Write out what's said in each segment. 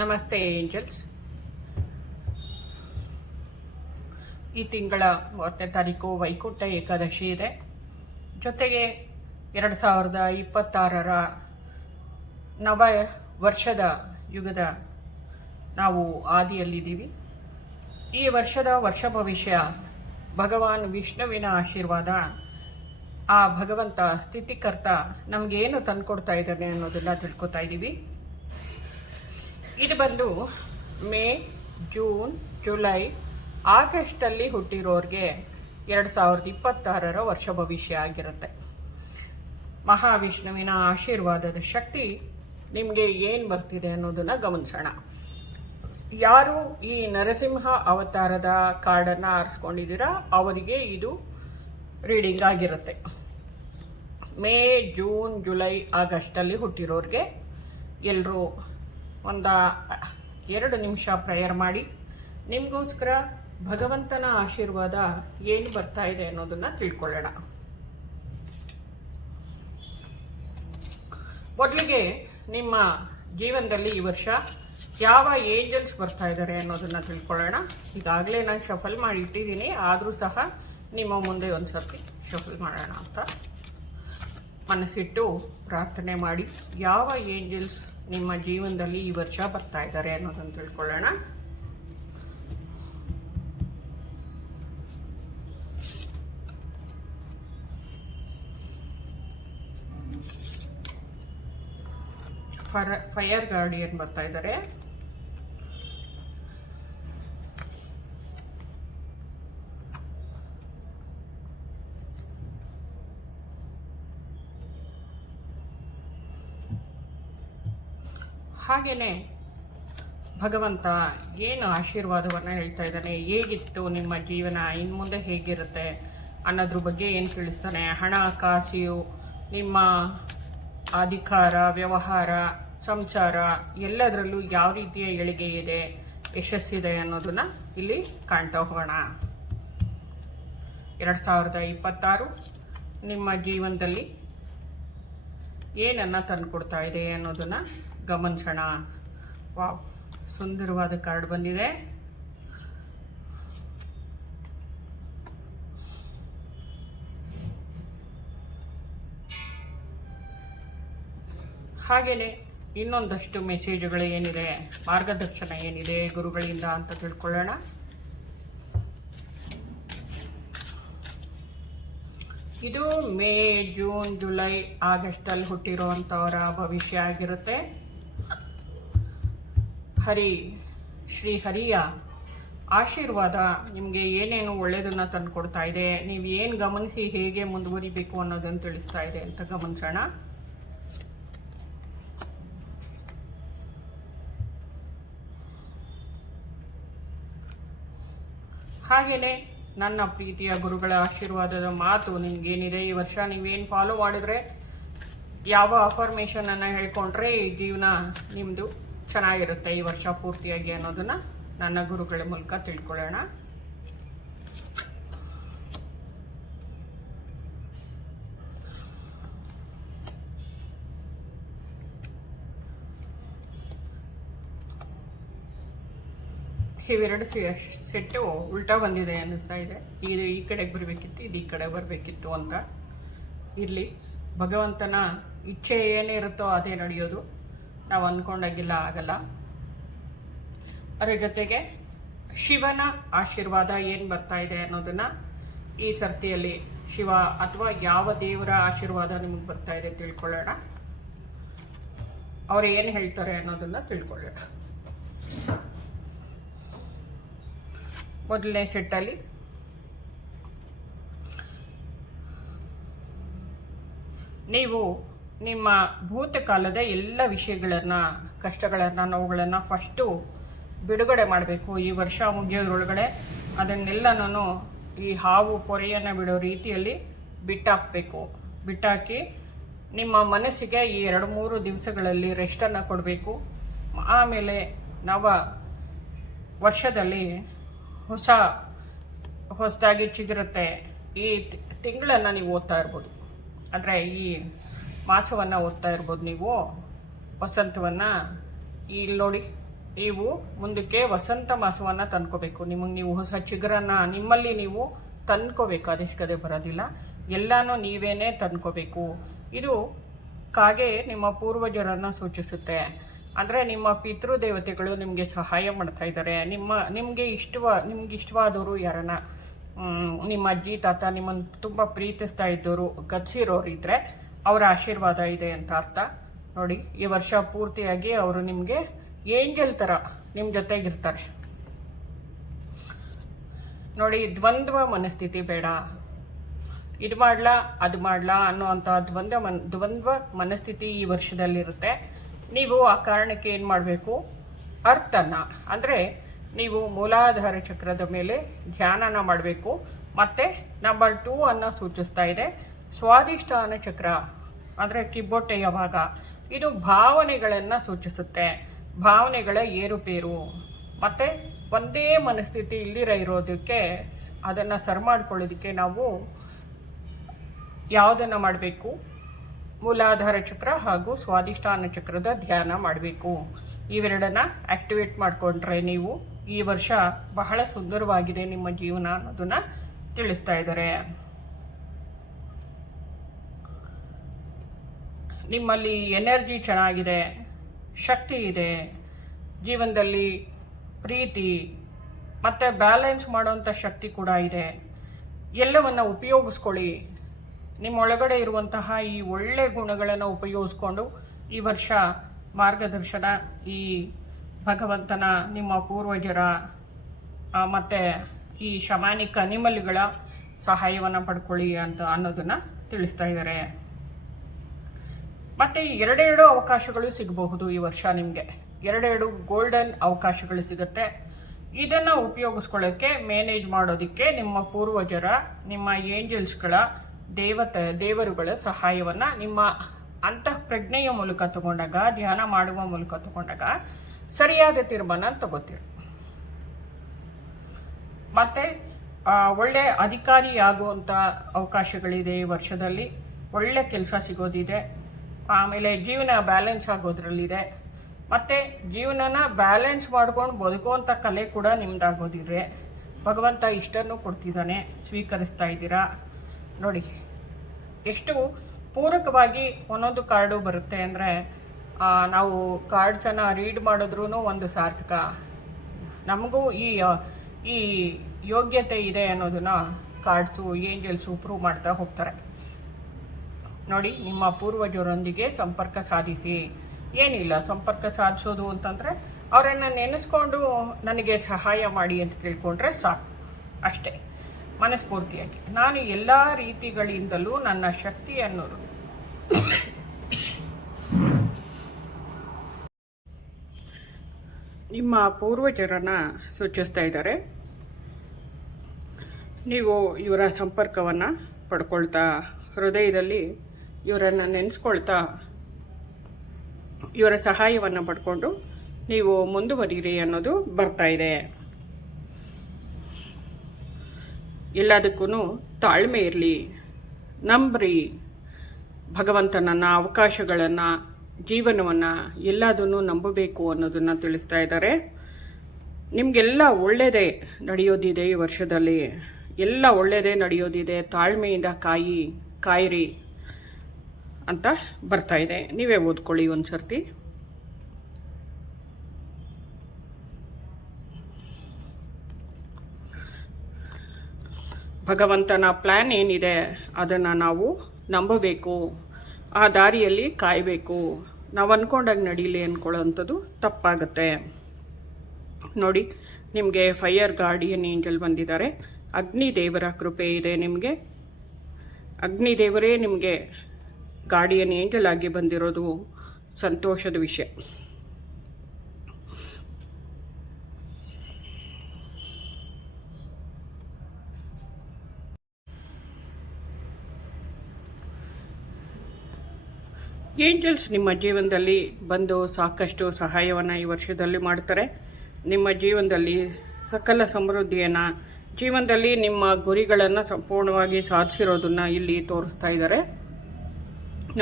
ನಮಸ್ತೆ ಏಂಜಲ್ಸ್. ಈ ತಿಂಗಳ 30ನೇ ತಾರೀಕು ವೈಕುಂಠ ಏಕಾದಶಿ ಇದೆ. ಜೊತೆಗೆ 2026ರ ನವ ವರ್ಷದ ಯುಗದ ನಾವು ಆದಿಯಲ್ಲಿದ್ದೀವಿ. ಈ ವರ್ಷದ ವರ್ಷ ಭವಿಷ್ಯ ಭಗವಾನ್ ವಿಷ್ಣುವಿನ ಆಶೀರ್ವಾದ, ಆ ಭಗವಂತ ಸ್ಥಿತಿಕರ್ತ ನಮಗೇನು ತಂದುಕೊಡ್ತಾ ಇದ್ದಾನೆ ಅನ್ನೋದನ್ನು ತಿಳ್ಕೊತಾ ಇದ್ದೀವಿ. ಇದು ಬಂದು ಮೇ, ಜೂನ್, ಜುಲೈ, ಆಗಸ್ಟಲ್ಲಿ ಹುಟ್ಟಿರೋರಿಗೆ 2026ರ ವರ್ಷ ಭವಿಷ್ಯ ಆಗಿರುತ್ತೆ. ಮಹಾವಿಷ್ಣುವಿನ ಆಶೀರ್ವಾದದ ಶಕ್ತಿ ನಿಮಗೆ ಏನು ಬರ್ತಿದೆ ಅನ್ನೋದನ್ನು ಗಮನಿಸೋಣ. ಯಾರು ಈ ನರಸಿಂಹ ಅವತಾರದ ಕಾರ್ಡನ್ನು ಆರಿಸ್ಕೊಂಡಿದ್ದೀರಾ ಅವರಿಗೆ ಇದು ರೀಡಿಂಗ್ ಆಗಿರುತ್ತೆ. ಮೇ, ಜೂನ್, ಜುಲೈ, ಆಗಸ್ಟಲ್ಲಿ ಹುಟ್ಟಿರೋರಿಗೆ ಎಲ್ಲರೂ 2 ನಿಮಿಷ ಪ್ರೇಯರ್ ಮಾಡಿ ನಿಮಗೋಸ್ಕರ ಭಗವಂತನ ಆಶೀರ್ವಾದ ಏನು ಬರ್ತಾ ಇದೆ ಅನ್ನೋದನ್ನು ತಿಳ್ಕೊಳ್ಳೋಣ. ಮೊದಲಿಗೆ ನಿಮ್ಮ ಜೀವನದಲ್ಲಿ ಈ ವರ್ಷ ಯಾವ ಏಂಜಲ್ಸ್ ಬರ್ತಾ ಇದ್ದಾರೆ ಅನ್ನೋದನ್ನು ತಿಳ್ಕೊಳ್ಳೋಣ. ಈಗಾಗಲೇ ನಾನು ಶಫಲ್ ಮಾಡಿ ಇಟ್ಟಿದ್ದೀನಿ, ಆದರೂ ಸಹ ನಿಮ್ಮ ಮುಂದೆ ಒಂದು ಸರ್ತಿ ಶಫಲ್ ಮಾಡೋಣ ಅಂತ ಮನಸ್ಸಿಟ್ಟು ಪ್ರಾರ್ಥನೆ ಮಾಡಿ ಯಾವ ಏಂಜಲ್ಸ್ ನಿಮ್ಮ ಜೀವನದಲ್ಲಿ ಈ ವರ್ಷ ಬರ್ತಾ ಇದ್ದಾರೆ ಅನ್ನೋದನ್ನು ತಿಳ್ಕೊಳ್ಳೋಣ. ಫೈರ್ ಗಾರ್ಡಿಯನ್ ಬರ್ತಾ ಇದ್ದಾರೆ. ಹಾಗೆಯೇ ಭಗವಂತ ಏನು ಆಶೀರ್ವಾದವನ್ನು ಹೇಳ್ತಾ ಇದ್ದಾನೆ, ಹೇಗಿತ್ತು ನಿಮ್ಮ ಜೀವನ, ಇನ್ನು ಮುಂದೆ ಹೇಗಿರುತ್ತೆ ಅನ್ನೋದ್ರ ಬಗ್ಗೆ ಏನು ತಿಳಿಸ್ತಾನೆ, ಹಣ ಕಾಸು, ನಿಮ್ಮ ಅಧಿಕಾರ, ವ್ಯವಹಾರ, ಸಂಸಾರ ಎಲ್ಲದರಲ್ಲೂ ಯಾವ ರೀತಿಯ ಏಳಿಗೆ ಇದೆ, ಯಶಸ್ಸಿದೆ ಅನ್ನೋದನ್ನು ಇಲ್ಲಿ ಕಾಣ್ತಾ ಹೋಗೋಣ. 2026 ನಿಮ್ಮ ಜೀವನದಲ್ಲಿ ಏನನ್ನು ತಂದುಕೊಡ್ತಾ ಇದೆ ಅನ್ನೋದನ್ನು ಗಮನಿಸೋಣ. ವಾವ್, ಸುಂದರವಾದ ಕಾರ್ಡ್ ಬಂದಿದೆ. ಹಾಗೆಯೇ ಇನ್ನೊಂದಷ್ಟು ಮೆಸೇಜ್ಗಳು ಏನಿದೆ, ಮಾರ್ಗದರ್ಶನ ಏನಿದೆ ಗುರುಗಳಿಂದ ಅಂತ ತಿಳ್ಕೊಳ್ಳೋಣ. ಇದು ಮೇ, ಜೂನ್, ಜುಲೈ, ಆಗಸ್ಟಲ್ಲಿ ಹುಟ್ಟಿರುವಂಥವರ ಭವಿಷ್ಯ ಆಗಿರುತ್ತೆ. ಶ್ರೀ ಹರಿಯ ಆಶೀರ್ವಾದ ನಿಮಗೆ ಏನೇನು ಒಳ್ಳೆಯದನ್ನು ತಂದುಕೊಡ್ತಾ ಇದೆ, ನೀವು ಏನು ಗಮನಿಸಿ ಹೇಗೆ ಮುಂದುವರಿಬೇಕು ಅನ್ನೋದನ್ನು ತಿಳಿಸ್ತಾ ಇದೆ ಅಂತ ಗಮನಿಸೋಣ. ಹಾಗೆಯೇ ನನ್ನ ಪ್ರೀತಿಯ ಗುರುಗಳ ಆಶೀರ್ವಾದದ ಮಾತು ನಿಮಗೇನಿದೆ, ಈ ವರ್ಷ ನೀವೇನು ಫಾಲೋ ಮಾಡಿದ್ರೆ, ಯಾವ ಅಫರ್ಮೇಷನನ್ನು ಹೇಳ್ಕೊಂಡ್ರೆ ಈ ಜೀವನ ನಿಮ್ಮದು ಚೆನ್ನಾಗಿರುತ್ತೆ ಈ ವರ್ಷ ಪೂರ್ತಿಯಾಗಿ ಅನ್ನೋದನ್ನು ನನ್ನ ಗುರುಗಳ ಮೂಲಕ ತಿಳ್ಕೊಳ್ಳೋಣ. ಇವೆರಡು ಸೆಟ್ಟು ಉಲ್ಟಾ ಬಂದಿದೆ ಅನ್ನಿಸ್ತಾ ಇದೆ. ಇದು ಈ ಕಡೆಗೆ ಬರಬೇಕಿತ್ತು, ಇದು ಈ ಕಡೆ ಬರಬೇಕಿತ್ತು ಅಂತ. ಇರಲಿ, ಭಗವಂತನ ಇಚ್ಛೆ ಏನಿರುತ್ತೋ ಅದೇ ನಡೆಯೋದು, ನಾವು ಅಂದ್ಕೊಂಡಾಗಿಲ್ಲ ಆಗಲ್ಲ. ಅದರ ಜೊತೆಗೆ ಶಿವನ ಆಶೀರ್ವಾದ ಏನು ಬರ್ತಾ ಇದೆ ಅನ್ನೋದನ್ನು ಈ ಸರ್ತಿಯಲ್ಲಿ ಶಿವ ಅಥವಾ ಯಾವ ದೇವರ ಆಶೀರ್ವಾದ ನಿಮಗೆ ಬರ್ತಾ ಇದೆ ತಿಳ್ಕೊಳ್ಳೋಣ. ಅವರು ಏನು ಹೇಳ್ತಾರೆ ಅನ್ನೋದನ್ನು ತಿಳ್ಕೊಳ್ಳೋಣ. ಮೊದಲನೇ ಸೆಟ್ಟಲ್ಲಿ ನೀವು ನಿಮ್ಮ ಭೂತಕಾಲದ ಎಲ್ಲ ವಿಷಯಗಳನ್ನು, ಕಷ್ಟಗಳನ್ನು, ನೋವುಗಳನ್ನು ಫಸ್ಟು ಬಿಡುಗಡೆ ಮಾಡಬೇಕು. ಈ ವರ್ಷ ಮುಗಿಯೋದ್ರೊಳಗಡೆ ಅದನ್ನೆಲ್ಲನೂ ಈ ಹಾವು ಪೊರೆಯನ್ನು ಬಿಡೋ ರೀತಿಯಲ್ಲಿ ಬಿಟ್ಟಾಕಿ ನಿಮ್ಮ ಮನಸ್ಸಿಗೆ ಈ 2-3 ದಿವಸಗಳಲ್ಲಿ ರೆಸ್ಟನ್ನು ಕೊಡಬೇಕು. ಆಮೇಲೆ ನವ ವರ್ಷದಲ್ಲಿ ಹೊಸದಾಗಿ ಚಿಗುರುತ್ತೆ. ಈ ತಿಂಗಳನ್ನು ನೀವು ಓದ್ತಾ ಇರ್ಬೋದು, ಅಂದರೆ ಈ ಮಾಸವನ್ನು ಓದ್ತಾ ಇರ್ಬೋದು ನೀವು, ವಸಂತವನ್ನು. ಇಲ್ಲಿ ನೋಡಿ, ನೀವು ಮುಂದಕ್ಕೆ ವಸಂತ ಮಾಸವನ್ನು ತಂದ್ಕೋಬೇಕು. ನಿಮಗೆ ನೀವು ಹೊಸ ಚಿಗುರನ್ನು ನಿಮ್ಮಲ್ಲಿ ನೀವು ತಂದ್ಕೋಬೇಕು. ಅದಕ್ಕೆ ಬರೋದಿಲ್ಲ, ಎಲ್ಲನೂ ನೀವೇನೇ ತಂದ್ಕೋಬೇಕು. ಇದು ಕಾಗೆ ನಿಮ್ಮ ಪೂರ್ವಜರನ್ನು ಸೂಚಿಸುತ್ತೆ. ಅಂದರೆ ನಿಮ್ಮ ಪಿತೃದೇವತೆಗಳು ನಿಮಗೆ ಸಹಾಯ ಮಾಡ್ತಾ ಇದ್ದಾರೆ. ನಿಮಗೆ ಇಷ್ಟವಾದವರು ಯಾರನ್ನ, ನಿಮ್ಮ ಅಜ್ಜಿ ತಾತ ನಿಮ್ಮನ್ನು ತುಂಬ ಪ್ರೀತಿಸ್ತಾ ಇದ್ದವರು, ಗತಿಸಿರೋರು ಇದ್ದರೆ ಅವರ ಆಶೀರ್ವಾದ ಇದೆ ಅಂತ ಅರ್ಥ. ನೋಡಿ, ಈ ವರ್ಷ ಪೂರ್ತಿಯಾಗಿ ಅವರು ನಿಮಗೆ ಏಂಜಲ್ ಥರ ನಿಮ್ಮ ಜೊತೆಗಿರ್ತಾರೆ. ನೋಡಿ, ದ್ವಂದ್ವ ಮನಸ್ಥಿತಿ ಬೇಡ. ಇದು ಮಾಡಲಾ ಅದು ಮಾಡಲಾ ಅನ್ನೋವಂಥ ದ್ವಂದ್ವ ಮನಸ್ಥಿತಿ ಈ ವರ್ಷದಲ್ಲಿರುತ್ತೆ. ನೀವು ಆ ಕಾರಣಕ್ಕೆ ಏನು ಮಾಡಬೇಕು, ಅರ್ಥನ ಅಂದರೆ ನೀವು ಮೂಲಾಧಾರ ಚಕ್ರದ ಮೇಲೆ ಧ್ಯಾನನ ಮಾಡಬೇಕು. ಮತ್ತು ನಂಬರ್ 2 ಅನ್ನು ಸೂಚಿಸ್ತಾ ಇದೆ ಸ್ವಾಧಿಷ್ಠಾನ ಚಕ್ರ, ಅಂದರೆ ಕಿಬ್ಬೊಟ್ಟೆಯ ಭಾಗ. ಇದು ಭಾವನೆಗಳನ್ನು ಸೂಚಿಸುತ್ತೆ, ಭಾವನೆಗಳ ಏರುಪೇರು. ಮತ್ತು ಒಂದೇ ಮನಸ್ಥಿತಿ ಇರೋದಕ್ಕೆ, ಅದನ್ನು ಸರಿ ಮಾಡ್ಕೊಳ್ಳೋದಕ್ಕೆ ನಾವು ಯಾವುದನ್ನು ಮಾಡಬೇಕು, ಮೂಲಾಧಾರ ಚಕ್ರ ಹಾಗೂ ಸ್ವಾಧಿಷ್ಠಾನ ಚಕ್ರದ ಧ್ಯಾನ ಮಾಡಬೇಕು. ಇವೆರಡನ್ನ ಆಕ್ಟಿವೇಟ್ ಮಾಡಿಕೊಂಡ್ರೆ ನೀವು ಈ ವರ್ಷ ಬಹಳ ಸುಂದರವಾಗಿದೆ ನಿಮ್ಮ ಜೀವನ ಅನ್ನೋದನ್ನು ತಿಳಿಸ್ತಾ ಇದ್ದಾರೆ. ನಿಮ್ಮಲ್ಲಿ ಎನರ್ಜಿ ಚೆನ್ನಾಗಿದೆ, ಶಕ್ತಿ ಇದೆ, ಜೀವನದಲ್ಲಿ ಪ್ರೀತಿ ಮತ್ತು ಬ್ಯಾಲೆನ್ಸ್ ಮಾಡೋವಂಥ ಶಕ್ತಿ ಕೂಡ ಇದೆ. ಎಲ್ಲವನ್ನು ಉಪಯೋಗಿಸ್ಕೊಳ್ಳಿ. ನಿಮ್ಮೊಳಗಡೆ ಇರುವಂತಹ ಈ ಒಳ್ಳೆ ಗುಣಗಳನ್ನು ಉಪಯೋಗಿಸ್ಕೊಂಡು ಈ ವರ್ಷ ಮಾರ್ಗದರ್ಶನ, ಈ ಭಗವಂತನ, ನಿಮ್ಮ ಪೂರ್ವಜರ ಮತ್ತು ಈ ಶಮಾನಿಕ್ ಅನಿಮಲ್ಗಳ ಸಹಾಯವನ್ನು ಪಡ್ಕೊಳ್ಳಿ ಅಂತ ಅನ್ನೋದನ್ನು ತಿಳಿಸ್ತಾ ಇದ್ದಾರೆ. ಮತ್ತು ಎರಡೆರಡು ಅವಕಾಶಗಳು ಸಿಗಬಹುದು ಈ ವರ್ಷ. ನಿಮಗೆ ಎರಡೆರಡು ಗೋಲ್ಡನ್ ಅವಕಾಶಗಳು ಸಿಗುತ್ತೆ. ಇದನ್ನು ಉಪಯೋಗಿಸ್ಕೊಳ್ಳೋಕ್ಕೆ, ಮ್ಯಾನೇಜ್ ಮಾಡೋದಕ್ಕೆ ನಿಮ್ಮ ಪೂರ್ವಜರ, ನಿಮ್ಮ ಏಂಜಲ್ಸ್ಗಳ, ದೇವರುಗಳ ಸಹಾಯವನ್ನು ನಿಮ್ಮ ಅಂತಃಪ್ರಜ್ಞೆಯ ಮೂಲಕ ತಗೊಂಡಾಗ, ಧ್ಯಾನ ಮಾಡುವ ಮೂಲಕ ತಗೊಂಡಾಗ ಸರಿಯಾದ ತೀರ್ಮಾನ ತಗೋತೀರಿ. ಮತ್ತು ಒಳ್ಳೆ ಅಧಿಕಾರಿಯಾಗುವಂಥ ಅವಕಾಶಗಳಿದೆ ಈ ವರ್ಷದಲ್ಲಿ. ಒಳ್ಳೆ ಕೆಲಸ ಸಿಗೋದಿದೆ. ಆಮೇಲೆ ಜೀವನ ಬ್ಯಾಲೆನ್ಸ್ ಆಗೋದ್ರಲ್ಲಿದೆ. ಮತ್ತು ಜೀವನನ ಬ್ಯಾಲೆನ್ಸ್ ಮಾಡ್ಕೊಂಡು ಬದುಕುವಂಥ ಕಲೆ ಕೂಡ ನಿಮ್ದಾಗೋದಿದೆ. ಭಗವಂತ ಇಷ್ಟನ್ನು ಕೊಡ್ತಿದ್ದಾನೆ, ಸ್ವೀಕರಿಸ್ತಾ ಇದ್ದೀರಾ. ನೋಡಿ ಎಷ್ಟು ಪೂರಕವಾಗಿ ಒಂದೊಂದು ಕಾರ್ಡು ಬರುತ್ತೆ ಅಂದರೆ, ನಾವು ಕಾರ್ಡ್ಸನ್ನು ರೀಡ್ ಮಾಡಿದ್ರೂ ಒಂದು ಸಾರ್ಥಕ. ನಮಗೂ ಈ ಯೋಗ್ಯತೆ ಇದೆ ಅನ್ನೋದನ್ನು ಕಾರ್ಡ್ಸು, ಏಂಜಲ್ಸು ಪ್ರೂವ್ ಮಾಡ್ತಾ ಹೋಗ್ತಾರೆ. ನೋಡಿ, ನಿಮ್ಮ ಪೂರ್ವಜರೊಂದಿಗೆ ಸಂಪರ್ಕ ಸಾಧಿಸಿ. ಏನಿಲ್ಲ, ಸಂಪರ್ಕ ಸಾಧಿಸೋದು ಅಂತಂದರೆ ಅವರನ್ನು ನೆನೆಸ್ಕೊಂಡು ನನಗೆ ಸಹಾಯ ಮಾಡಿ ಅಂತ ಕೇಳ್ಕೊಂಡ್ರೆ ಸಾಕು, ಅಷ್ಟೇ. ಮನಸ್ಫೂರ್ತಿಯಾಗಿ ನಾನು ಎಲ್ಲ ರೀತಿಗಳಿಂದಲೂ ನನ್ನ ಶಕ್ತಿಯನ್ನು ನಿಮ್ಮ ಪೂರ್ವಜರನ್ನು ಸೂಚಿಸ್ತಾ ಇದ್ದಾರೆ. ನೀವು ಇವರ ಸಂಪರ್ಕವನ್ನು ಪಡ್ಕೊಳ್ತಾ, ಹೃದಯದಲ್ಲಿ ಇವರನ್ನು ನೆನೆಸ್ಕೊಳ್ತಾ, ಇವರ ಸಹಾಯವನ್ನು ಪಡ್ಕೊಂಡು ನೀವು ಮುಂದುವರಿಯಿರಿ ಅನ್ನೋದು ಬರ್ತಾ ಇದೆ. ಎಲ್ಲದಕ್ಕೂ ತಾಳ್ಮೆ ಇರಲಿ, ನಂಬ್ರಿ ಭಗವಂತನನ್ನು, ಅವಕಾಶಗಳನ್ನು, ಜೀವನವನ್ನು ಎಲ್ಲದನ್ನು ನಂಬಬೇಕು ಅನ್ನೋದನ್ನು ತಿಳಿಸ್ತಾ ಇದ್ದಾರೆ. ನಿಮಗೆಲ್ಲ ಒಳ್ಳೆಯದೇ ನಡೆಯೋದಿದೆ ಈ ವರ್ಷದಲ್ಲಿ, ಎಲ್ಲ ಒಳ್ಳೆಯದೇ ನಡೆಯೋದಿದೆ. ತಾಳ್ಮೆಯಿಂದ ಕಾಯಿರಿ ಅಂತ ಬರ್ತಾ ಇದೆ. ನೀವೇ ಓದ್ಕೊಳ್ಳಿ ಒಂದು ಸರ್ತಿ. ಭಗವಂತನ ಪ್ಲ್ಯಾನ್ ಏನಿದೆ ಅದನ್ನು ನಾವು ನಂಬಬೇಕು, ಆ ದಾರಿಯಲ್ಲಿ ಕಾಯಬೇಕು. ನಾವು ಅಂದ್ಕೊಂಡಾಗ ನಡೀಲಿ ಅಂದ್ಕೊಳ್ಳೋವಂಥದ್ದು ತಪ್ಪಾಗುತ್ತೆ. ನೋಡಿ, ನಿಮಗೆ ಫೈರ್ ಗಾರ್ಡಿಯನ್ ಏಂಜಲ್ ಬಂದಿದ್ದಾರೆ. ಅಗ್ನಿದೇವರ ಕೃಪೆ ಇದೆ ನಿಮಗೆ. ಅಗ್ನಿದೇವರೇ ನಿಮಗೆ ಗಾರ್ಡಿಯನ್ ಏಂಜಲ್ ಆಗಿ ಬಂದಿರೋದು ಸಂತೋಷದ ವಿಷಯ. ಏಂಜಲ್ಸ್ ನಿಮ್ಮ ಜೀವನದಲ್ಲಿ ಬಂದು ಸಾಕಷ್ಟು ಸಹಾಯವನ್ನು ಈ ವರ್ಷದಲ್ಲಿ ಮಾಡ್ತಾರೆ. ನಿಮ್ಮ ಜೀವನದಲ್ಲಿ ಸಕಲ ಸಮೃದ್ಧಿಯನ್ನು, ಜೀವನದಲ್ಲಿ ನಿಮ್ಮ ಗುರಿಗಳನ್ನು ಸಂಪೂರ್ಣವಾಗಿ ಸಾಧಿಸಿರೋದನ್ನು ಇಲ್ಲಿ ತೋರಿಸ್ತಾ ಇದ್ದಾರೆ.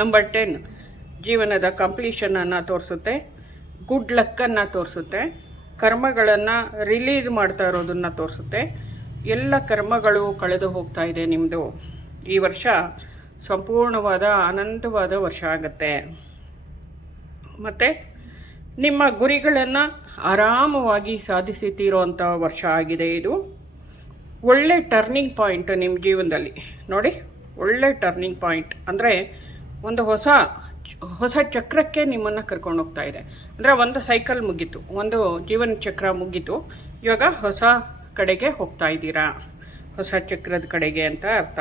ನಂಬರ್ 10 ಜೀವನದ ಕಂಪ್ಲೀಷನನ್ನು ತೋರಿಸುತ್ತೆ, ಗುಡ್ ಲಕ್ಕನ್ನು ತೋರಿಸುತ್ತೆ. ಕರ್ಮಗಳನ್ನು ರಿಲೀಸ್ ಮಾಡ್ತಾ ಇರೋದನ್ನು ತೋರಿಸುತ್ತೆ. ಎಲ್ಲ ಕರ್ಮಗಳು ಕಳೆದು ಹೋಗ್ತಾ ಇದೆ ನಿಮ್ಮದು. ಈ ವರ್ಷ ಸಂಪೂರ್ಣವಾದ ಅನಂತವಾದ ವರ್ಷ ಆಗುತ್ತೆ. ಮತ್ತು ನಿಮ್ಮ ಗುರಿಗಳನ್ನು ಆರಾಮವಾಗಿ ಸಾಧಿಸಿ ತೀರುವಂಥ ವರ್ಷ ಆಗಿದೆ ಇದು. ಒಳ್ಳೆ ಟರ್ನಿಂಗ್ ಪಾಯಿಂಟ್ ನಿಮ್ಮ ಜೀವನದಲ್ಲಿ ನೋಡಿ. ಒಳ್ಳೆ ಟರ್ನಿಂಗ್ ಪಾಯಿಂಟ್ ಅಂದರೆ ಒಂದು ಹೊಸ ಚಕ್ರಕ್ಕೆ ನಿಮ್ಮನ್ನು ಕರ್ಕೊಂಡು ಹೋಗ್ತಾ ಇದೆ. ಅಂದರೆ ಒಂದು ಸೈಕಲ್ ಮುಗೀತು, ಒಂದು ಜೀವನ ಚಕ್ರ ಮುಗೀತು, ಇವಾಗ ಹೊಸ ಕಡೆಗೆ ಹೋಗ್ತಾ ಇದ್ದೀರಾ, ಹೊಸ ಚಕ್ರದ ಕಡೆಗೆ ಅಂತ ಅರ್ಥ.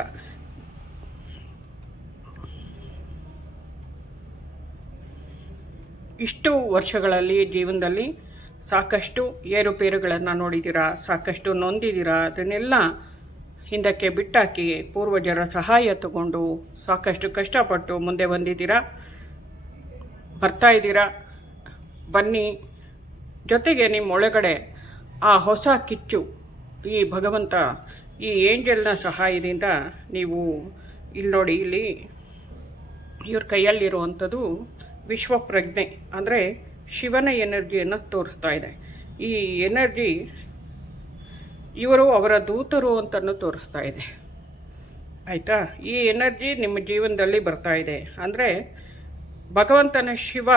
ಇಷ್ಟು ವರ್ಷಗಳಲ್ಲಿ ಜೀವನದಲ್ಲಿ ಸಾಕಷ್ಟು ಏರುಪೇರುಗಳನ್ನು ನೋಡಿದ್ದೀರಾ, ಸಾಕಷ್ಟು ನೊಂದಿದ್ದೀರಾ. ಅದನ್ನೆಲ್ಲ ಹಿಂದಕ್ಕೆ ಬಿಟ್ಟಾಕಿ ಪೂರ್ವಜರ ಸಹಾಯ ತಗೊಂಡು ಸಾಕಷ್ಟು ಕಷ್ಟಪಟ್ಟು ಮುಂದೆ ಬರ್ತಾ ಇದ್ದೀರಾ. ಬನ್ನಿ, ಜೊತೆಗೆ ನಿಮ್ಮ ಒಳಗಡೆ ಆ ಹೊಸ ಕಿಚ್ಚು ಈ ಭಗವಂತ, ಈ ಏಂಜಲ್ನ ಸಹಾಯದಿಂದ ನೀವು ಇಲ್ಲಿ ನೋಡಿ, ಇಲ್ಲಿ ಇವ್ರ ಕೈಯಲ್ಲಿರುವಂಥದ್ದು ವಿಶ್ವಪ್ರಜ್ಞೆ ಅಂದರೆ ಶಿವನ ಎನರ್ಜಿಯನ್ನು ತೋರಿಸ್ತಾ ಇದೆ. ಈ ಎನರ್ಜಿ ಇವರು ಅವರ ದೂತರು ಅಂತಲೂ ತೋರಿಸ್ತಾ ಇದೆ. ಆಯಿತಾ? ಈ ಎನರ್ಜಿ ನಿಮ್ಮ ಜೀವನದಲ್ಲಿ ಬರ್ತಾ ಇದೆ. ಅಂದರೆ ಭಗವಂತನ ಶಿವ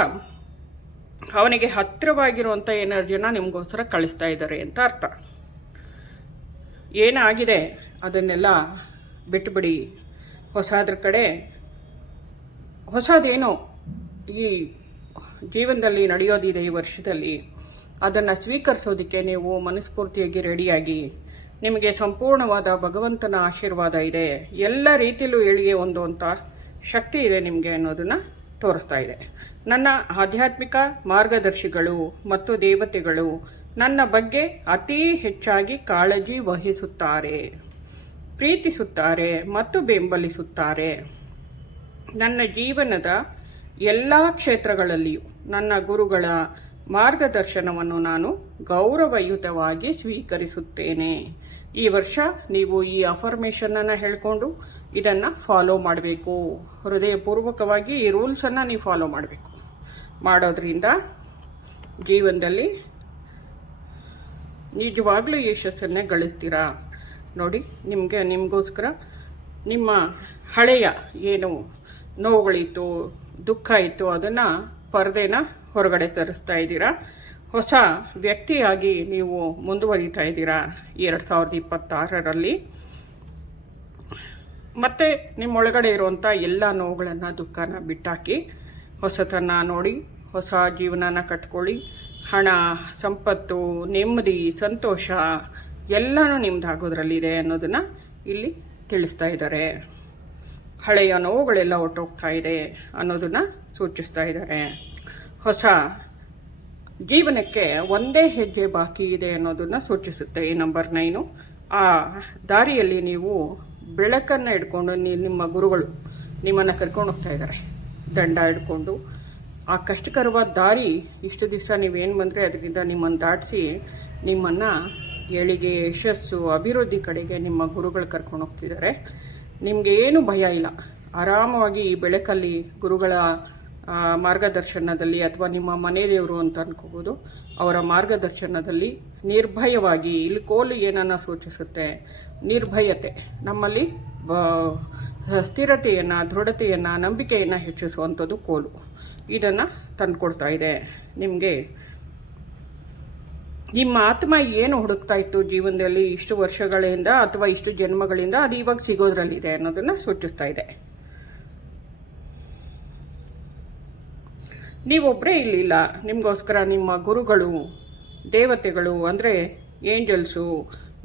ಅವನಿಗೆ ಹತ್ತಿರವಾಗಿರುವಂಥ ಎನರ್ಜಿನ ನಿಮಗೋಸ್ಕರ ಕಳಿಸ್ತಾ ಇದ್ದಾರೆ ಅಂತ ಅರ್ಥ. ಏನಾಗಿದೆ ಅದನ್ನೆಲ್ಲ ಬಿಟ್ಟುಬಿಡಿ. ಹೊಸದ್ರ ಕಡೆ ಹೊಸದೇನೋ ಈ ಜೀವನದಲ್ಲಿ ನಡೆಯೋದಿದೆ ಈ ವರ್ಷದಲ್ಲಿ. ಅದನ್ನು ಸ್ವೀಕರಿಸೋದಕ್ಕೆ ನೀವು ಮನಸ್ಫೂರ್ತಿಯಾಗಿ ರೆಡಿಯಾಗಿ. ನಿಮಗೆ ಸಂಪೂರ್ಣವಾದ ಭಗವಂತನ ಆಶೀರ್ವಾದ ಇದೆ. ಎಲ್ಲ ರೀತಿಯಲ್ಲೂ ಏಳಿಗೆ ಹೊಂದುವಂಥ ಶಕ್ತಿ ಇದೆ ನಿಮಗೆ ಅನ್ನೋದನ್ನು ತೋರಿಸ್ತಾ ಇದೆ. ನನ್ನ ಆಧ್ಯಾತ್ಮಿಕ ಮಾರ್ಗದರ್ಶಿಗಳು ಮತ್ತು ದೇವತೆಗಳು ನನ್ನ ಬಗ್ಗೆ ಅತಿ ಹೆಚ್ಚಾಗಿ ಕಾಳಜಿ ವಹಿಸುತ್ತಾರೆ, ಪ್ರೀತಿಸುತ್ತಾರೆ ಮತ್ತು ಬೆಂಬಲಿಸುತ್ತಾರೆ. ನನ್ನ ಜೀವನದ ಎಲ್ಲ ಕ್ಷೇತ್ರಗಳಲ್ಲಿಯೂ ನನ್ನ ಗುರುಗಳ ಮಾರ್ಗದರ್ಶನವನ್ನು ನಾನು ಗೌರವಯುತವಾಗಿ ಸ್ವೀಕರಿಸುತ್ತೇನೆ. ಈ ವರ್ಷ ನೀವು ಈ ಅಫರ್ಮೇಷನನ್ನು ಹೇಳಿಕೊಂಡು ಇದನ್ನು ಫಾಲೋ ಮಾಡಬೇಕು. ಹೃದಯಪೂರ್ವಕವಾಗಿ ಈ ರೂಲ್ಸನ್ನು ನೀವು ಫಾಲೋ ಮಾಡಬೇಕು. ಮಾಡೋದ್ರಿಂದ ಜೀವನದಲ್ಲಿ ನಿಜವಾಗ್ಲೂ ಯಶಸ್ಸನ್ನೇ ಗಳಿಸ್ತೀರಾ. ನೋಡಿ, ನಿಮಗೋಸ್ಕರ ನಿಮ್ಮ ಹಳೆಯ ಏನು ನೋವುಗಳಿತ್ತು, ದುಃಖ ಇತ್ತು, ಅದನ್ನು ಪರದೆನ ಹೊರಗಡೆ ತರಿಸ್ತಾ ಇದ್ದೀರಾ. ಹೊಸ ವ್ಯಕ್ತಿಯಾಗಿ ನೀವು ಮುಂದುವರಿತಾ ಇದ್ದೀರಾ 2026ರಲ್ಲಿ. ಮತ್ತು ನಿಮ್ಮೊಳಗಡೆ ಇರುವಂಥ ಎಲ್ಲ ನೋವುಗಳನ್ನು, ದುಃಖನ ಬಿಟ್ಟಾಕಿ ಹೊಸತನ್ನು ನೋಡಿ ಹೊಸ ಜೀವನನ ಕಟ್ಕೊಳ್ಳಿ. ಹಣ, ಸಂಪತ್ತು, ನೆಮ್ಮದಿ, ಸಂತೋಷ ಎಲ್ಲನೂ ನಿಮ್ಮದಾಗೋದ್ರಲ್ಲಿದೆ ಅನ್ನೋದನ್ನು ಇಲ್ಲಿ ತಿಳಿಸ್ತಾ ಇದ್ದಾರೆ. ಹಳೆಯ ನೋವುಗಳೆಲ್ಲ ಹೊರಟೋಗ್ತಾ ಇದೆ ಅನ್ನೋದನ್ನು ಸೂಚಿಸ್ತಾ ಇದ್ದಾರೆ. ಹೊಸ ಜೀವನಕ್ಕೆ ಒಂದೇ ಹೆಜ್ಜೆ ಬಾಕಿ ಇದೆ ಅನ್ನೋದನ್ನು ಸೂಚಿಸುತ್ತೆ ಈ ನಂಬರ್ 9. ಆ ದಾರಿಯಲ್ಲಿ ನೀವು ಬೆಳಕನ್ನು ಹಿಡ್ಕೊಂಡು ನಿಮ್ಮ ಗುರುಗಳು ನಿಮ್ಮನ್ನು ಕರ್ಕೊಂಡು ಹೋಗ್ತಾ ಇದ್ದಾರೆ. ದಂಡ ಹಿಡ್ಕೊಂಡು ಆ ಕಷ್ಟಕರವಾದ ದಾರಿ, ಇಷ್ಟು ದಿವಸ ನೀವೇನು ಬಂದರೆ ಅದರಿಂದ ನಿಮ್ಮನ್ನು ದಾಟಿಸಿ ನಿಮ್ಮನ್ನು ಏಳಿಗೆ, ಯಶಸ್ಸು, ಅಭಿವೃದ್ಧಿ ಕಡೆಗೆ ನಿಮ್ಮ ಗುರುಗಳು ಕರ್ಕೊಂಡು ಹೋಗ್ತಿದ್ದಾರೆ. ನಿಮಗೆ ಏನು ಭಯ ಇಲ್ಲ. ಆರಾಮವಾಗಿ ಈ ಬೆಳಕಲ್ಲಿ ಗುರುಗಳ ಮಾರ್ಗದರ್ಶನದಲ್ಲಿ, ಅಥವಾ ನಿಮ್ಮ ಮನೆ ದೇವರು ಅಂತ ಅನ್ಕೋಬೋದು, ಅವರ ಮಾರ್ಗದರ್ಶನದಲ್ಲಿ ನಿರ್ಭಯವಾಗಿ, ಇಲ್ಲಿ ಕೋಲು ಏನನ್ನು ಸೂಚಿಸುತ್ತೆ? ನಿರ್ಭಯತೆ. ನಮ್ಮಲ್ಲಿ ಸ್ಥಿರತೆಯನ್ನು, ದೃಢತೆಯನ್ನು, ನಂಬಿಕೆಯನ್ನು ಹೆಚ್ಚಿಸುವಂಥದ್ದು ಕೋಲು. ಇದನ್ನು ತಂದುಕೊಡ್ತಾ ಇದೆ ನಿಮಗೆ. ನಿಮ್ಮ ಆತ್ಮ ಏನು ಹುಡುಕ್ತಾ ಇತ್ತು ಜೀವನದಲ್ಲಿ ಇಷ್ಟು ವರ್ಷಗಳಿಂದ ಅಥವಾ ಇಷ್ಟು ಜನ್ಮಗಳಿಂದ, ಅದು ಇವಾಗ ಸಿಗೋದ್ರಲ್ಲಿದೆ ಅನ್ನೋದನ್ನು ಸೂಚಿಸ್ತಾ ಇದೆ. ನೀವೊಬ್ಬರೇ ಇಲ್ಲಿಲ್ಲ, ನಿಮಗೋಸ್ಕರ ನಿಮ್ಮ ಗುರುಗಳು, ದೇವತೆಗಳು ಅಂದರೆ ಏಂಜಲ್ಸು,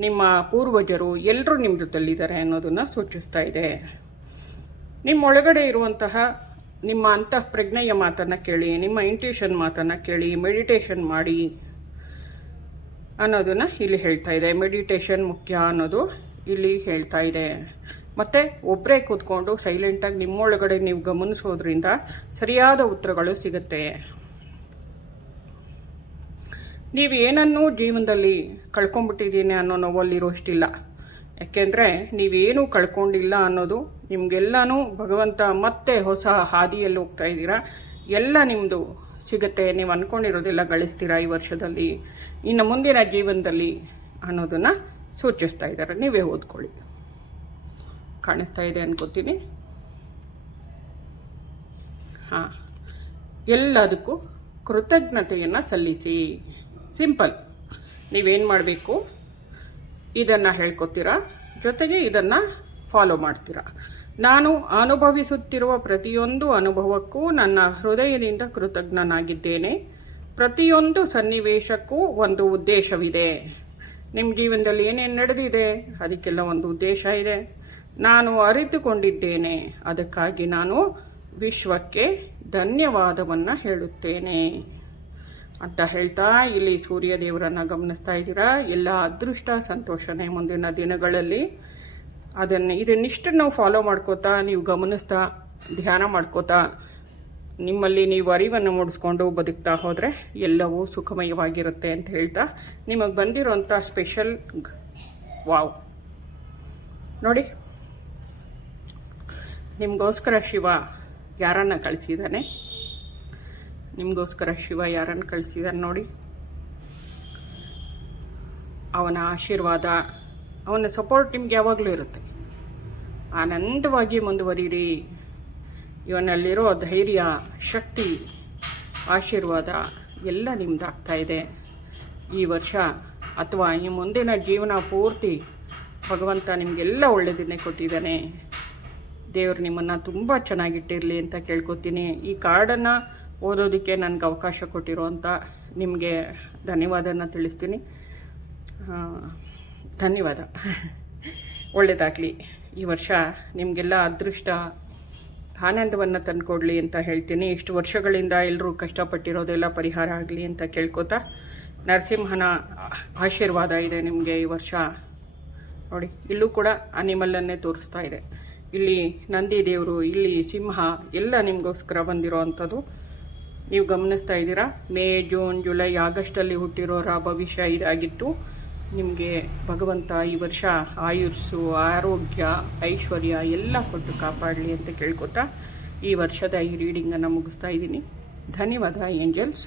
ನಿಮ್ಮ ಪೂರ್ವಜರು ಎಲ್ಲರೂ ನಿಮ್ಮ ಜೊತೆಲಿದ್ದಾರೆ ಅನ್ನೋದನ್ನು ಸೂಚಿಸ್ತಾ ಇದೆ. ನಿಮ್ಮೊಳಗಡೆ ಇರುವಂತಹ ನಿಮ್ಮ ಅಂತಃಪ್ರಜ್ಞೆಯ ಮಾತನ್ನು ಕೇಳಿ, ನಿಮ್ಮ ಇಂಟ್ಯೂಷನ್ ಮಾತನ್ನು ಕೇಳಿ, ಮೆಡಿಟೇಷನ್ ಮಾಡಿ ಅನ್ನೋದನ್ನು ಇಲ್ಲಿ ಹೇಳ್ತಾ ಇದೆ. ಮೆಡಿಟೇಷನ್ ಮುಖ್ಯ ಅನ್ನೋದು ಇಲ್ಲಿ ಹೇಳ್ತಾ ಇದೆ. ಮತ್ತು ಒಬ್ಬರೇ ಕೂತ್ಕೊಂಡು ಸೈಲೆಂಟಾಗಿ ನಿಮ್ಮೊಳಗಡೆ ನೀವು ಗಮನಿಸೋದ್ರಿಂದ ಸರಿಯಾದ ಉತ್ತರಗಳು ಸಿಗುತ್ತೆ. ನೀವು ಏನನ್ನೂ ಜೀವನದಲ್ಲಿ ಕಳ್ಕೊಂಡ್ಬಿಟ್ಟಿದ್ದೀನಿ ಅನ್ನೋ ನೋವಲ್ಲಿರೋಷ್ಟಿಲ್ಲ. ಯಾಕೆಂದರೆ ನೀವೇನೂ ಕಳ್ಕೊಂಡಿಲ್ಲ ಅನ್ನೋದು ನಿಮಗೆಲ್ಲನೂ ಭಗವಂತ ಮತ್ತೆ ಹೊಸ ಹಾದಿಯಲ್ಲಿ ಹೋಗ್ತಾ ಇದ್ದೀರಾ. ಎಲ್ಲ ನಿಮ್ಮದು ಸಿಗುತ್ತೆ, ನೀವು ಅಂದ್ಕೊಂಡಿರೋದೆಲ್ಲ ಗಳಿಸ್ತೀರಾ ಈ ವರ್ಷದಲ್ಲಿ, ಇನ್ನು ಮುಂದಿನ ಜೀವನದಲ್ಲಿ ಅನ್ನೋದನ್ನು ಸೂಚಿಸ್ತಾ ಇದ್ದಾರೆ. ನೀವೇ ಓದ್ಕೊಳ್ಳಿ. ಕಾಣಿಸ್ತಾ ಇದೆ ಅನ್ಕೋತೀನಿ. ಹಾಂ, ಎಲ್ಲದಕ್ಕೂ ಕೃತಜ್ಞತೆಯನ್ನು ಸಲ್ಲಿಸಿ. ಸಿಂಪಲ್. ನೀವೇನು ಮಾಡಬೇಕು, ಇದನ್ನು ಹೇಳ್ಕೊತೀರಾ, ಜೊತೆಗೆ ಇದನ್ನು ಫಾಲೋ ಮಾಡ್ತೀರಾ. ನಾನು ಅನುಭವಿಸುತ್ತಿರುವ ಪ್ರತಿಯೊಂದು ಅನುಭವಕ್ಕೂ ನನ್ನ ಹೃದಯದಿಂದ ಕೃತಜ್ಞನಾಗಿದ್ದೇನೆ. ಪ್ರತಿಯೊಂದು ಸನ್ನಿವೇಶಕ್ಕೂ ಒಂದು ಉದ್ದೇಶವಿದೆ. ನಿಮ್ಮ ಜೀವನದಲ್ಲಿ ಏನೇನು ನಡೆದಿದೆ ಅದಕ್ಕೆಲ್ಲ ಒಂದು ಉದ್ದೇಶ ಇದೆ. ನಾನು ಅರಿತುಕೊಂಡಿದ್ದೇನೆ, ಅದಕ್ಕಾಗಿ ನಾನು ವಿಶ್ವಕ್ಕೆ ಧನ್ಯವಾದವನ್ನು ಹೇಳುತ್ತೇನೆ ಅಂತ ಹೇಳ್ತಾ ಇಲ್ಲಿ ಸೂರ್ಯ ದೇವರನ್ನು ಗಮನಿಸ್ತಾ ಇದ್ದೀರಾ. ಎಲ್ಲ ಅದೃಷ್ಟ ಸಂತೋಷನೇ ಮುಂದಿನ ದಿನಗಳಲ್ಲಿ. ಇದನ್ನಿಷ್ಟನ್ನು ಫಾಲೋ ಮಾಡ್ಕೋತಾ, ನೀವು ಗಮನಿಸ್ತಾ, ಧ್ಯಾನ ಮಾಡ್ಕೋತಾ, ನಿಮ್ಮಲ್ಲಿ ನೀವು ಅರಿವನ್ನು ಮೂಡಿಸ್ಕೊಂಡು ಬದುಕ್ತಾ ಹೋದರೆ ಎಲ್ಲವೂ ಸುಖಮಯವಾಗಿರುತ್ತೆ ಅಂತ ಹೇಳ್ತಾ, ನಿಮಗೆ ಬಂದಿರೋಂಥ ಸ್ಪೆಷಲ್ ವಾವ್ ನೋಡಿ. ನಿಮಗೋಸ್ಕರ ಶಿವ ಯಾರನ್ನು ಕಳಿಸಿದ್ದಾನೆ, ನಿಮಗೋಸ್ಕರ ಶಿವ ಯಾರನ್ನು ಕಳಿಸಿದ್ದಾನೆ ನೋಡಿ. ಅವನ ಆಶೀರ್ವಾದ, ಅವನ ಸಪೋರ್ಟ್ ನಿಮ್ಗೆ ಯಾವಾಗಲೂ ಇರುತ್ತೆ. ಆನಂದವಾಗಿ ಮುಂದುವರಿಯಿರಿ. ಇವನಲ್ಲಿರೋ ಧೈರ್ಯ, ಶಕ್ತಿ, ಆಶೀರ್ವಾದ ಎಲ್ಲ ನಿಮ್ದಾಗ್ತಾ ಇದೆ. ಈ ವರ್ಷ ಅಥವಾ ಈ ಮುಂದಿನ ಜೀವನ ಪೂರ್ತಿ ಭಗವಂತ ನಿಮಗೆಲ್ಲ ಒಳ್ಳೆಯದನ್ನೇ ಕೊಟ್ಟಿದ್ದಾನೆ. ದೇವರು ನಿಮ್ಮನ್ನು ತುಂಬ ಚೆನ್ನಾಗಿಟ್ಟಿರಲಿ ಅಂತ ಕೇಳ್ಕೊತೀನಿ. ಈ ಕಾರ್ಡನ್ನು ಓದೋದಕ್ಕೆ ನನಗೆ ಅವಕಾಶ ಕೊಟ್ಟಿರೋಂಥ ನಿಮಗೆ ಧನ್ಯವಾದನ ತಿಳಿಸ್ತೀನಿ. ಧನ್ಯವಾದ. ಒಳ್ಳೆಯದಾಗಲಿ. ಈ ವರ್ಷ ನಿಮಗೆಲ್ಲ ಅದೃಷ್ಟ ಆನಂದವನ್ನು ತಂದುಕೊಡ್ಲಿ ಅಂತ ಹೇಳ್ತೀನಿ. ಇಷ್ಟು ವರ್ಷಗಳಿಂದ ಎಲ್ಲರೂ ಕಷ್ಟಪಟ್ಟಿರೋದೆಲ್ಲ ಪರಿಹಾರ ಆಗಲಿ ಅಂತ ಕೇಳ್ಕೊತಾ, ನರಸಿಂಹನ ಆಶೀರ್ವಾದ ಇದೆ ನಿಮಗೆ ಈ ವರ್ಷ ನೋಡಿ. ಇಲ್ಲೂ ಕೂಡ ಅನಿಮಲನ್ನೇ ತೋರಿಸ್ತಾ ಇದೆ. ಇಲ್ಲಿ ನಂದಿ ದೇವರು, ಇಲ್ಲಿ ಸಿಂಹ ಎಲ್ಲ ನಿಮಗೋಸ್ಕರ ಬಂದಿರೋ ಅಂಥದ್ದು ನೀವು ಗಮನಿಸ್ತಾ ಇದ್ದೀರಾ. ಮೇ, ಜೂನ್, ಜುಲೈ, ಆಗಸ್ಟಲ್ಲಿ ಹುಟ್ಟಿರೋರ ಭವಿಷ್ಯ ಇದಾಗಿತ್ತು. ನಿಮಗೆ ಭಗವಂತ ಈ ವರ್ಷ ಆಯುಸ್ಸು, ಆರೋಗ್ಯ, ಐಶ್ವರ್ಯ ಎಲ್ಲ ಕೊಟ್ಟು ಕಾಪಾಡಲಿ ಅಂತ ಕೇಳ್ಕೊತಾ ಈ ವರ್ಷದ ಈ ರೀಡಿಂಗನ್ನು ಮುಗಿಸ್ತಾ ಇದ್ದೀನಿ. ಧನ್ಯವಾದ ಏಂಜಲ್ಸ್.